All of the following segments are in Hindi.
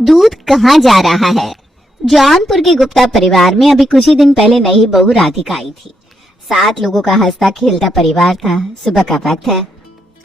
दूध कहाँ जा रहा है। जौनपुर के गुप्ता परिवार में अभी कुछ ही दिन पहले नई बहू राधिका आई थी। 7 लोगों का हंसता खेलता परिवार था। सुबह का वक्त है।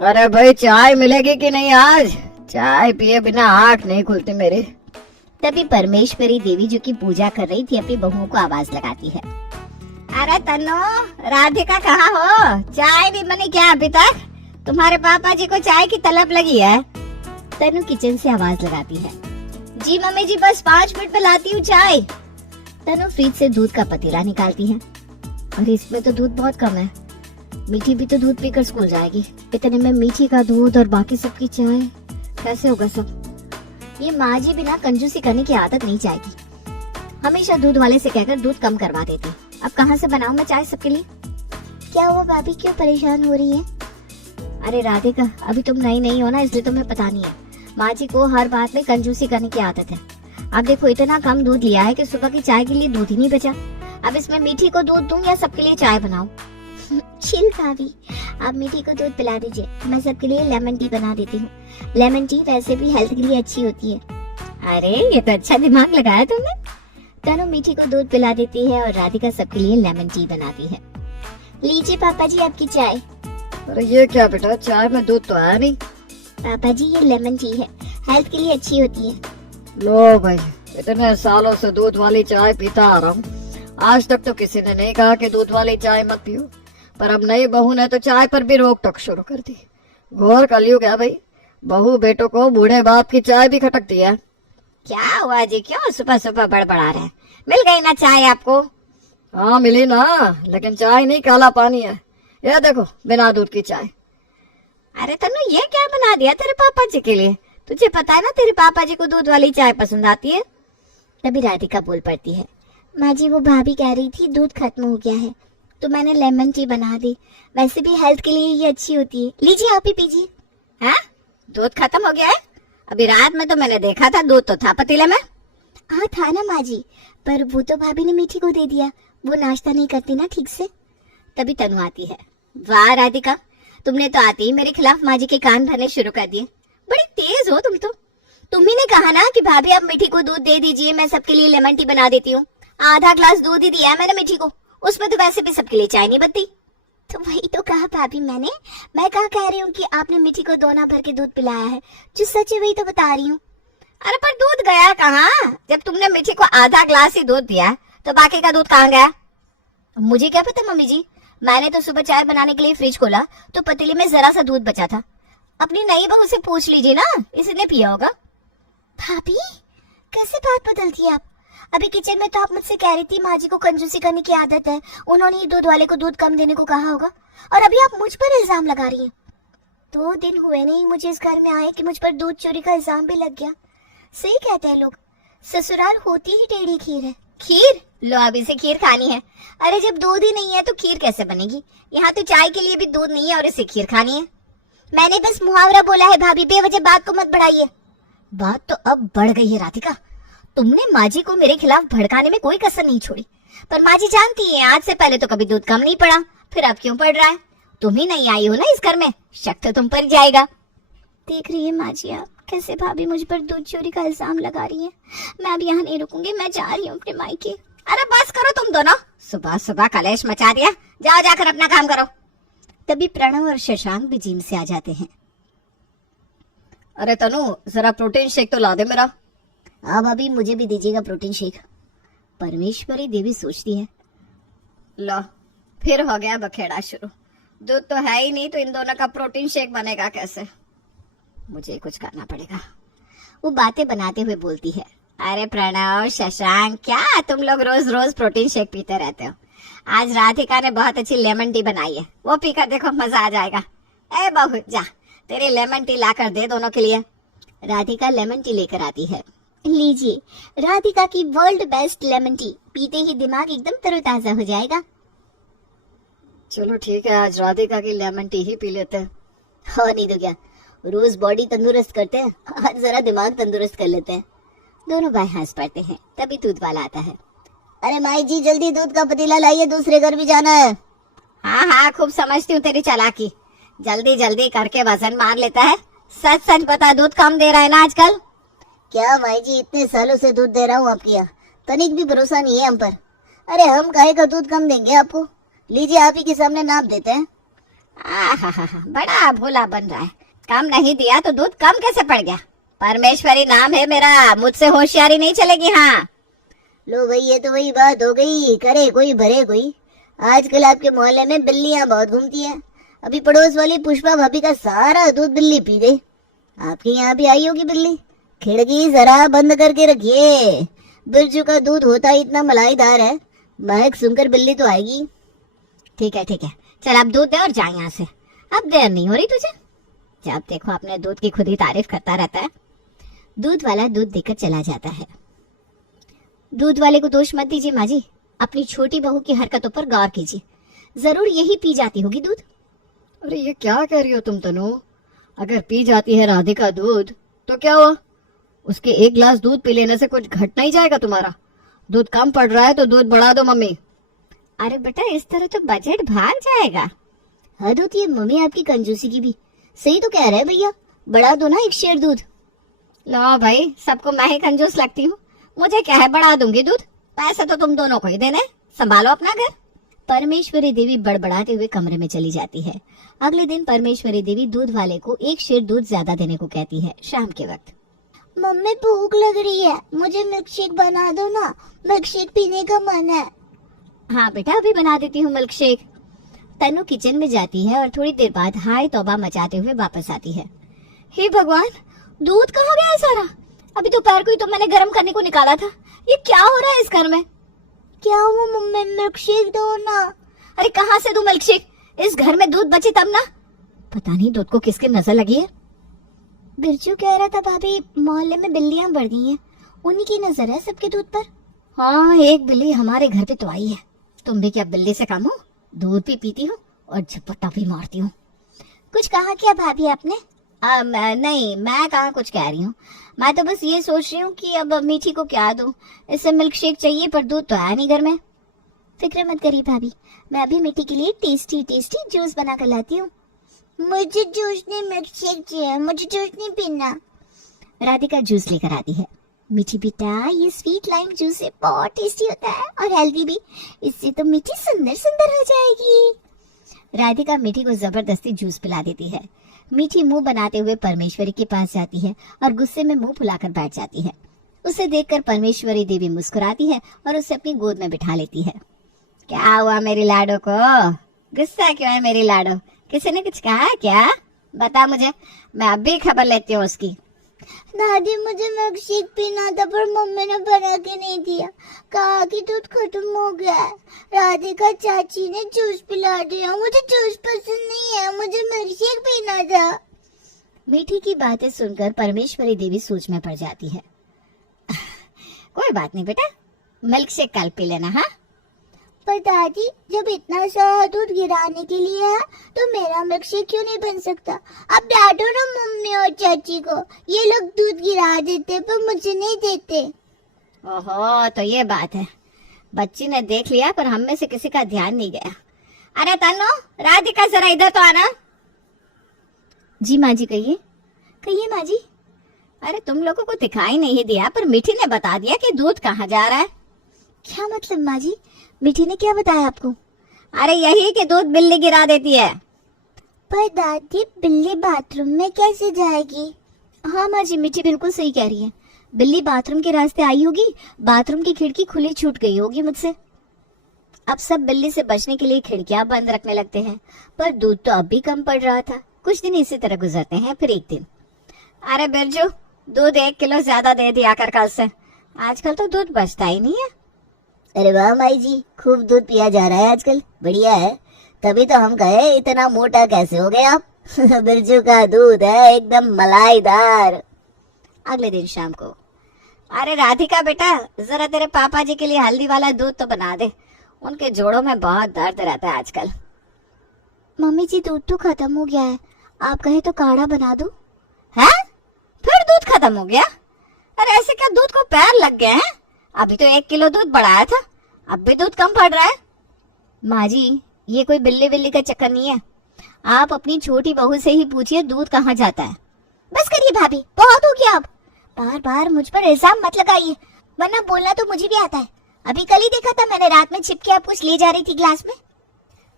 अरे भाई चाय मिलेगी कि नहीं आज? चाय पिए बिना आंख नहीं खुलती मेरी। तभी परमेश्वरी देवी जो की पूजा कर रही थी अपनी बहुओं को आवाज लगाती है। अरे तन्नो, राधिका कहाँ हो? चाय नहीं बनी क्या अभी तक? तुम्हारे पापा जी को चाय की तलब लगी है। तनु किचन से आवाज लगाती है। जी मम्मी जी, बस 5 मिनट में लाती हूँ चाय। तनु फ्रिज से दूध का पतीला निकालती है। और इसमें तो दूध बहुत कम है। मीठी भी तो दूध पीकर स्कूल जाएगी, इतने में मीठी का दूध और बाकी सबकी चाय कैसे होगा सब? ये माँ जी बिना कंजूसी करने की आदत नहीं जाएगी। हमेशा दूध वाले से कहकर दूध कम करवा देते। अब कहाँ से बनाऊं मैं चाय सबके लिए? क्या हुआ भाभी, क्यों परेशान हो रही है? अरे राधिका, अभी तुम नई नहीं हो ना, इसलिए तुम्हें पता नहीं है। माँ जी को हर बात में कंजूसी करने की आदत है। अब देखो इतना कम दूध लिया है कि सुबह की चाय के लिए दूध ही नहीं बचा। अब इसमें मीठी को दूध दूं या सबके लिए चाय बनाऊं? चिल भाभी, आप मीठी को दूध पिला दीजिए, मैं सबके लिए लेमन टी बना देती हूँ। लेमन टी वैसे भी हेल्थ के लिए अच्छी होती है। अरे ये तो अच्छा दिमाग लगाया तुमने। तनु मीठी को दूध पिला देती है और राधिका सबके लिए लेमन टी बनाती है। लीजिए पापा जी आपकी चाय। अरे ये क्या बेटा, चाय में दूध तो आया नहीं। पापा जी ये लेमन टी है, हेल्थ के लिए अच्छी होती है। लो भाई, इतने सालों से दूध वाली चाय पीता आ रहा हूँ, आज तक तो किसी ने नहीं कहा कि दूध वाली चाय मत पियो। पर अब नई बहू ने तो चाय पर भी रोक टोक शुरू कर दी। घोर कलयुग है भाई, बहू बेटों को बूढ़े बाप की चाय भी खटकती है। क्या हुआ जी, क्यों सुबह सुबह बड़बड़ा रहे? मिल गई ना चाय आपको? हाँ मिली ना, लेकिन चाय नहीं काला पानी है। ये देखो बिना दूध की चाय। अरे तनु, ये क्या बना दिया तेरे पापा जी के लिए? तुझे पता है ना तेरे पापा जी को दूध वाली चाय पसंद आती है। तभी राधिका बोल पड़ती है। माँ जी वो भाभी कह रही थी दूध खत्म हो गया है तो मैंने लेमन टी बना दी। वैसे भी हेल्थ के लिए ये अच्छी होती है, लीजिए आप ही पीजिए। हाँ, दूध खत्म हो गया है? अभी रात में तो मैंने देखा था दूध तो था पतीले में। हाँ था ना माँ जी, पर वो तो भाभी ने मीठी को दे दिया, वो नाश्ता नहीं करती ना ठीक से। तभी तनु आती है। वाह राधिका, तुमने तो आती ही मेरे खिलाफ माँ जी के कान भरने शुरू कर दिए। बड़ी तेज हो तुम तो। तुम्ही ने कहा ना कि भाभी आप मीठी को दूध दे दीजिए, मैं सबके लिए लेमन टी बना देती हूँ। आधा ग्लास दूध ही दिया है मैंने मीठी को, उसमें तो वैसे भी सबके लिए चाय नहीं बनती। तो वही तो कहा भाभी मैंने। मैं कहा कह रही हूँ कि आपने मीठी को दोना भर के दूध पिलाया है, जो सच है वही तो बता रही हूँ। अरे पर दूध गया कहाँ? जब तुमने मीठी को आधा ग्लास ही दूध दिया तो बाकी का दूध कहाँ गया? मुझे क्या पता मम्मी जी, मैंने तो सुबह चाय बनाने के लिए फ्रिज खोला तो पतीले में जरा सा दूध बचा था। अपनी नई बहू से पूछ लीजिए ना, इसने पिया होगा। भाभी कैसे बात बदलती है आप? अभी किचन में तो आप मुझसे कह रही थी माँ जी को कंजूसी करने की आदत है, उन्होंने ही दूध वाले को दूध कम देने को कहा होगा, और अभी आप मुझ पर इल्जाम लगा रही हैं। 2 दिन हुए नहीं मुझे इस घर में आए कि मुझ पर दूध चोरी का इल्जाम भी लग गया। सही कहते हैं लोग, ससुराल होती ही टेढ़ी खीर है। खीर लो, अभी से खीर खानी है? अरे जब दूध ही नहीं है तो खीर कैसे बनेगी? यहाँ तो चाय के लिए भी दूध नहीं है और इसे खीर खानी है। मैंने बस मुहावरा बोला है भाभी, बेवजह बात को मत बढ़ाइए। बात तो अब बढ़ गई है राधिका, तुमने माँ जी को मेरे खिलाफ भड़काने में कोई कसर नहीं छोड़ी। पर माँ जी जानती है आज से पहले तो कभी दूध कम नहीं पड़ा, फिर अब क्यों पड़ रहा है? तुम ही नहीं आई हो ना इस घर में, शक तो तुम पर जाएगा। देख रही है माँ जी आप कैसे भाभी मुझ पर दूध चोरी का इल्जाम लगा रही है। मैं अब यहाँ नहीं रुकूंगी, मैं जा रही हूँ अपने मायके। अरे बस करो तुम दोनों, सुबह सुबह कलेश मचा दिया, जाओ जाकर अपना काम करो। तभी प्रणव और शशांक भी जिम से आ जाते हैं। अरे तनु, जरा प्रोटीन शेक तो ला दे मेरा। हाँ भाभी, मुझे भी दीजिएगा प्रोटीन शेक। परमेश्वरी देवी सोचती है। लो फिर हो गया बखेड़ा शुरू। दूध तो है ही नहीं तो इन दोनों का प्रोटीन शेक बनेगा कैसे? मुझे कुछ करना पड़ेगा। वो बातें बनाते हुए बोलती है। अरे प्रणव शशांक, क्या तुम लोग रोज रोज प्रोटीन शेक पीते रहते हो? आज राधिका ने बहुत अच्छी लेमन टी बनाई है, वो पीकर देखो, मजा आ जाएगा। ए बहू जा, तेरी लेमन टी लाकर दे दोनों के लिए। राधिका लेमन टी लेकर आती है। लीजिए राधिका की वर्ल्ड बेस्ट लेमन टी, पीते ही दिमाग एकदम तरोताजा हो जाएगा। चलो ठीक है, आज राधिका की लेमन टी ही पी लेते हैं। हो नहीं तो क्या, रोज बॉडी तंदुरुस्त करते हैं, आज जरा दिमाग तंदुरुस्त कर लेते हैं। दोनों भाई हंस पड़ते हैं। तभी दूध वाला आता है। अरे माई जी जल्दी दूध का पतीला लाइए, दूसरे घर भी जाना है। हाँ हाँ, खूब समझती हूँ तेरी चालाकी, जल्दी जल्दी करके वजन मार लेता है। सच सच बता, दूध कम दे रहा है ना आजकल? क्या माई जी, इतने सालों से दूध दे रहा हूँ आपके यहाँ, तनिक भी भरोसा नहीं है हम पर। अरे हम काहे का दूध कम देंगे आपको, लीजिए आप ही के सामने नाप देते हैं। बड़ा भोला बन रहा है। कम नहीं दिया तो दूध कम कैसे पड़ गया? परमेश्वरी नाम है मेरा, मुझसे होशियारी नहीं चलेगी। हाँ लो भाई, ये तो वही बात हो गई, करे कोई भरे कोई। आजकल आपके मोहल्ले में बिल्लियां बहुत घूमती हैं। अभी पड़ोस वाली पुष्पा भाभी का सारा दूध बिल्ली पी गई। आपके यहाँ भी आई होगी बिल्ली। खिड़की जरा बंद करके रखिए, बिरजू का दूध होता ही इतना मलाईदार है, महक सुनकर बिल्ली तो आएगी। ठीक है चल अब दूध दे और जा यहाँ से। अब देर नहीं हो रही तुझे? जब देखो अपने दूध की खुद ही तारीफ करता रहता है। दूध वाला दूध देकर चला जाता है। दूध वाले को दोष मत दीजिए माँ जी, अपनी छोटी बहू की हरकतों पर गौर कीजिए, जरूर यही पी जाती होगी दूध। अरे ये क्या कह रही हो तुम तनु? अगर पी जाती है राधिका दूध तो क्या हुआ? उसके एक गिलास दूध पी लेने से कुछ घट नहीं जाएगा तुम्हारा। दूध कम पड़ रहा है तो दूध बढ़ा दो मम्मी। अरे बेटा इस तरह तो बजट भाग जाएगा। हद होती है मम्मी आपकी कंजूसी की भी। सही तो कह रहे हैं भैया, बढ़ा दो ना एक शेर दूध। लो भाई, सबको मैं ही कंजूस लगती हूँ, मुझे क्या है, बढ़ा दूंगी दूध। पैसे तो तुम दोनों को ही देने, संभालो अपना घर। परमेश्वरी देवी बड़बड़ाते हुए कमरे में चली जाती है। अगले दिन परमेश्वरी देवी दूध वाले को एक शेर दूध ज्यादा देने को कहती है। शाम के वक्त मम्मी भूख लग रही है, मुझे मिल्क शेक बना दो ना, मिल्क शेक पीने का मन है। हाँ बेटा अभी बना देती हूँ मिल्क शेक। तनु किचन में जाती है और थोड़ी देर बाद हाय तौबा मचाते हुए वापस आती है। हे भगवान, दूध कहाँ गया सारा? अभी दोपहर को ही तो मैंने गर्म करने को निकाला था। ये क्या हो रहा है इस घर में? क्या हुआ मम्मी, मिल्क शेक दो ना। अरे कहाँ से दूं मिल्क शेक? इस घर में दूध बचे तब ना। पता नहीं दूध को किसकी नजर लगी है। बिरजू कह रहा था भाभी मोहल्ले में बिल्लियां बढ़ गई हैं, उन्हीं की नजर है सबके दूध पर। हाँ एक बिल्ली हमारे घर पे तो आई है। तुम भी क्या बिल्ली से कम हो? दूध भी पीती हो और झपट्टा भी मारती हो। कुछ कहा क्या भाभी आपने? नहीं मैं कहाँ कुछ कह रही हूँ। मैं तो बस ये सोच रही हूँ कि अब मीठी को क्या दूं। इससे मिल्क शेक चाहिए पर दूध तो है नहीं घर में। फिक्र मत करिए भाभी, मैं अभी मीठी के लिए टेस्टी टेस्टी जूस बना कर लाती हूँ। मुझे जूस नहीं, मिल्क शेक चाहिए, मुझे जूस नहीं पीना। राधिका जूस लेकर आती है। मीठी बेटा, ये स्वीट लाइम जूस है, बहुत टेस्टी होता है और हेल्दी भी। इससे तो मीठी सुंदर सुंदर हो जाएगी। राधिका मीठी को जबरदस्ती जूस पिला देती है। मीठी मुंह बनाते हुए परमेश्वरी के पास जाती है और गुस्से में मुंह फुलाकर बैठ जाती है। उसे देखकर परमेश्वरी देवी मुस्कुराती है और उसे अपनी गोद में बिठा लेती है। क्या हुआ मेरी लाडो को? गुस्सा क्यों है मेरी लाडो? किसी ने कुछ कहा क्या? बता मुझे, मैं अभी खबर लेती हूँ उसकी। दादी मुझे मिल्क शेक पीना था पर मम्मी ने बना के नहीं दिया, कहा कि दूध खत्म हो गया है। राधिका चाची ने जूस पिला दिया, मुझे जूस पसंद नहीं है, मुझे मिल्क शेक पीना था। मीठी की बातें सुनकर परमेश्वरी देवी सोच में पड़ जाती है। कोई बात नहीं बेटा, मिल्क शेक कल पी लेना। हाँ पर दादी जब इतना सारा दूध गिराने के लिए है तो मेरा मिल्क शेक क्यों नहीं बन सकता? अब डांटो ना मम्मी और चाची को, ये लोग दूध गिरा देते पर मुझे नहीं देते। ओहो तो ये बात है। बच्ची ने देख लिया पर हम में से किसी का ध्यान नहीं गया। अरे तन्नो, राधिका जरा इधर तो आना। जी माँ जी कहिए। कहिए माँ जी। अरे तुम लोगों को दिखाई नहीं दिया पर मीठी ने बता दिया कि दूध कहाँ जा रहा है। क्या मतलब माँ जी, मीठी ने क्या बताया आपको? अरे यही कि दूध बिल्ली गिरा देती है। पर दादी बिल्ली बाथरूम में कैसे जाएगी? हाँ माँ जी, मीठी बिल्कुल सही कह रही है। बिल्ली बाथरूम के रास्ते आई होगी, बाथरूम की खिड़की खुली छूट गई होगी मुझसे। अब सब बिल्ली से बचने के लिए खिड़कियां बंद रखने लगते हैं, पर दूध तो अब भी कम पड़ रहा था। कुछ दिन इसी तरह गुजरते हैं। फिर एक दिन, अरे बिरजू दूध 1 किलो ज्यादा दे दिया कर कल से, आजकल तो दूध बचता ही नहीं है। अरे वाह माई जी, खूब दूध पिया जा रहा है आजकल, बढ़िया है। तभी तो हम कहे इतना मोटा कैसे हो गए आप। बिरजू का दूध है एकदम मलाईदार। अगले दिन शाम को, अरे राधिका बेटा जरा तेरे पापा जी के लिए हल्दी वाला दूध तो बना दे, उनके जोड़ों में बहुत दर्द रहता है आजकल। मम्मी जी दूध तो खत्म हो गया है, आप कहे तो काढ़ा बना दो। है? फिर दूध खत्म हो गया? अरे ऐसे क्या दूध को पैर लग गए हैं? अभी तो 1 किलो दूध बढ़ाया था, अब भी दूध कम पड़ रहा है। माँ जी ये कोई बिल्ली बिल्ली का चक्कर नहीं है, आप अपनी छोटी बहू से ही पूछिए दूध कहाँ जाता है। बस करिए भाभी, बहुत हो गया अब। बार बार मुझ पर इल्जाम मत लगाइए, वरना बोलना तो मुझे भी आता है। अभी कल ही देखा था मैंने, रात में छिपके आप कुछ ले जा रही थी ग्लास में।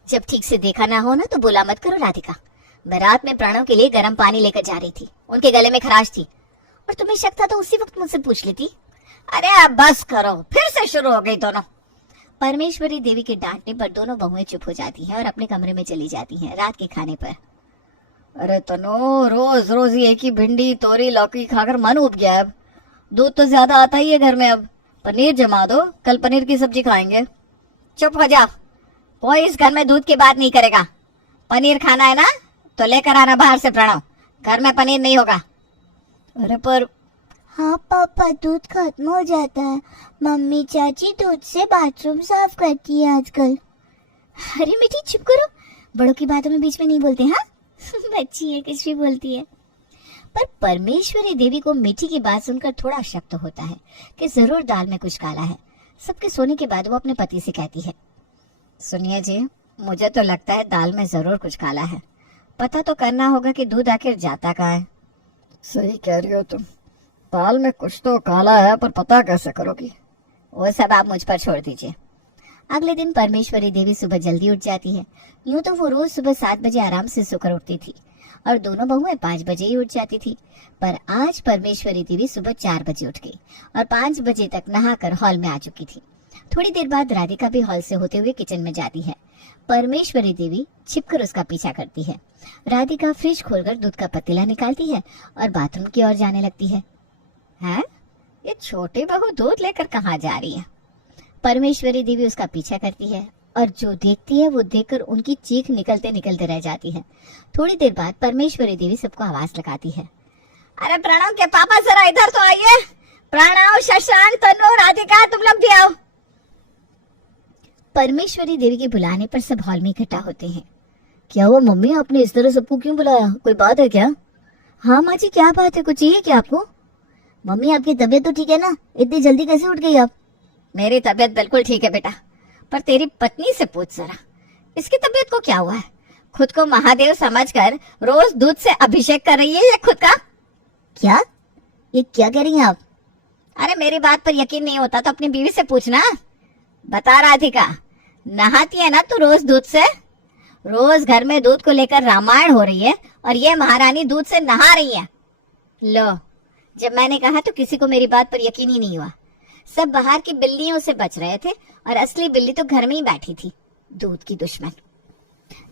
जब ठीक से देखा ना हो ना तो बोला मत करो राधिका। मैं रात में प्रणव के लिए गर्म पानी लेकर जा रही थी, उनके गले में खराश थी, और तुम्हें शक था तो उसी वक्त मुझसे पूछ लेती। अरे अब बस करो, फिर से शुरू हो गई दोनों। परमेश्वरी देवी के डांटने पर दोनों बहुएं चुप हो जाती हैं और अपने कमरे में चली जाती हैं रात के खाने पर। अरे तनु, रोज रोज ही एक ही भिंडी तोरी लौकी खाकर मन उब गया है। अब दूध तो ज्यादा आता ही है घर में, अब पनीर जमा दो, कल पनीर की सब्जी खाएंगे। चुप हो जाओ, कोई इस घर में दूध की बात नहीं करेगा। पनीर खाना है ना तो लेकर आना बाहर से प्रणव, घर में पनीर नहीं होगा। अरे पर हाँ पापा, दूध खत्म हो जाता है। मम्मी चाची दूध से बाथरूम साफ करती है आजकल। अरे बेटी चुप करो, बड़ों की बातों में बीच में नहीं बोलते। हाँ बच्ची है, कुछ भी बोलती है। पर परमेश्वरी देवी को मीठी की बात सुनकर थोड़ा शक तो होता है कि जरूर दाल में कुछ काला है। सबके सोने के बाद वो अपने पति से कहती है, सुनिए जी, मुझे तो लगता है दाल में जरूर कुछ काला है। पता तो करना होगा कि दूध आखिर जाता कहाँ है। सही कह रही हो तुम, दाल में कुछ तो काला है, पर पता कैसे करोगी? वो सब आप मुझ पर छोड़ दीजिए। अगले दिन परमेश्वरी देवी सुबह जल्दी उठ जाती है। यूं तो वो रोज सुबह 7 बजे आराम से सोकर उठती थी और दोनों बहुएं 5 बजे ही उठ जाती थी। पर आज परमेश्वरी देवी सुबह 4 बजे उठ गई और 5 बजे तक नहाकर हॉल में आ चुकी थी। थोड़ी देर बाद राधिका भी हॉल से होते हुए किचन में जाती है। परमेश्वरी देवी छिपकर उसका पीछा करती है। राधिका फ्रिज खोलकर दूध का पतीला निकालती है और बाथरूम की ओर जाने लगती है। हैं? ये छोटी बहू दूध लेकर कहाँ जा रही है? परमेश्वरी देवी उसका पीछा करती है और जो देखती है वो देखकर उनकी चीख निकलते निकलते रह जाती है। थोड़ी देर बाद परमेश्वरी देवी सबको आवाज लगाती है, अरे प्रणव के पापा जरा इधर तो आइए। प्रणव, शशांक, तनु, राधिका, तुम लोग भी आओ। परमेश्वरी देवी के बुलाने पर सब हॉल में इकट्ठा होते हैं। क्या हुआ मम्मी, आपने इस तरह सबको क्यों बुलाया? कोई बात है क्या? हाँ माँ जी, क्या बात है? कुछ चाहिए क्या आपको? मम्मी आपकी तबीयत तो ठीक है ना? इतनी जल्दी कैसे उठ गई आप? मेरी तबीयत बिल्कुल ठीक है बेटा, पर तेरी पत्नी से पूछ जरा, इसकी तबीयत को क्या हुआ है? खुद को महादेव समझकर रोज दूध से अभिषेक कर रही है या खुद का? क्या? ये क्या कह रही हैं आप? अरे मेरी बात पर यकीन नहीं होता तो अपनी बीवी से पूछना। बता राधिका, नहाती है ना तू रोज दूध से? रोज घर में दूध को लेकर रामायण हो रही है और ये महारानी दूध से नहा रही है। लो, जब मैंने कहा तो किसी को मेरी बात पर यकीन ही नहीं हुआ। सब बाहर की बिल्लियों से बच रहे थे और असली बिल्ली तो घर में ही बैठी थी, दूध की दुश्मन।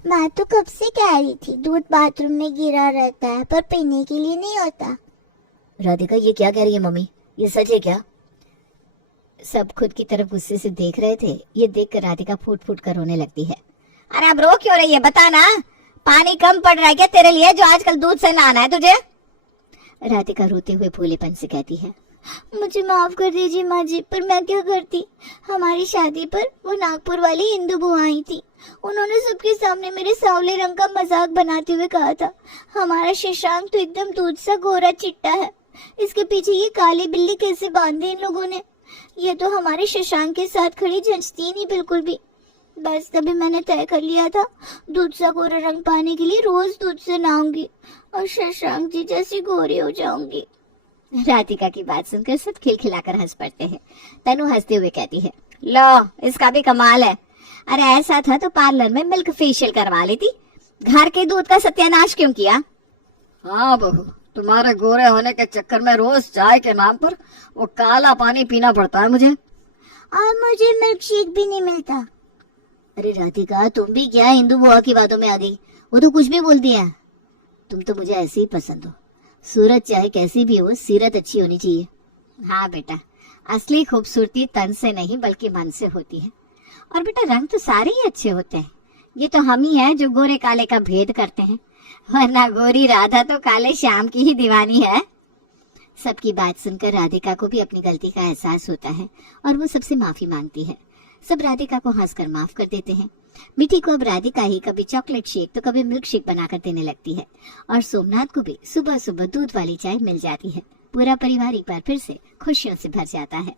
मैं तो कब से कह रही थी दूध बाथरूम में गिरा रहता है पर पीने के लिए नहीं होता। राधिका ये क्या कह रही है मम्मी? ये सच है क्या? सब खुद की तरफ गुस्से से देख रहे थे। ये देखकर राधिका फूट फूट कर रोने लगती है। अरे अब रो क्यों रही है, बता ना। पानी कम पड़ रहा है क्या तेरे लिए जो आजकल दूध से नहाना है तुझे? राधिका रोते हुए भोलेपन से कहती है, मुझे माफ कर दीजिए माँ जी, पर मैं क्या करती। हमारी शादी पर वो नागपुर वाली हिंदू बुआ आई थी। उन्होंने सबके सामने मेरे सांवले रंग का मजाक बनाते हुए कहा था, हमारा शशांक तो एकदम दूध सा गोरा चिट्टा है, इसके पीछे ये काली बिल्ली कैसे बांधी इन लोगों ने। ये तो हमारे शशांक के साथ खड़ी जंचती नहीं बिल्कुल भी। बस तभी मैंने तय कर लिया था दूध सा गोरा रंग पाने के लिए रोज दूध से नहाऊंगी और शशांक जी जैसी गोरी हो जाऊंगी। राधिका की बात सुनकर सब खिलखिलाकर हंस पड़ते हैं। तनु हंसते हुए कहती है, लो इसका भी कमाल है। अरे ऐसा था तो पार्लर में मिल्क फेशियल करवा लेती, घर के दूध का सत्यानाश क्यों किया? हाँ बहू, तुम्हारे गोरे होने के चक्कर में रोज चाय के नाम पर वो काला पानी पीना पड़ता है मुझे। और मुझे मिल्क शेक भी नहीं मिलता। अरे राधिका, तुम भी क्या हिंदू बुआ की बातों में आ गई? वो तो कुछ भी बोलती है। तुम तो मुझे ऐसे ही पसंद हो। सूरत चाहे कैसी भी हो, सीरत अच्छी होनी चाहिए। हाँ बेटा, असली खूबसूरती तन से नहीं बल्कि मन से होती है। और बेटा रंग तो सारे ही अच्छे होते हैं, ये तो हम ही हैं जो गोरे काले का भेद करते हैं, वरना गोरी राधा तो काले श्याम की ही दीवानी है। सबकी बात सुनकर राधिका को भी अपनी गलती का एहसास होता है और वो सबसे माफी मांगती है। सब राधिका को हंसकर माफ कर देते हैं। मीठी को अब राधिका ही कभी चॉकलेट शेक तो कभी मिल्क शेक बनाकर देने लगती है और सोमनाथ को भी सुबह सुबह दूध वाली चाय मिल जाती है। पूरा परिवार एक बार फिर से खुशियों से भर जाता है।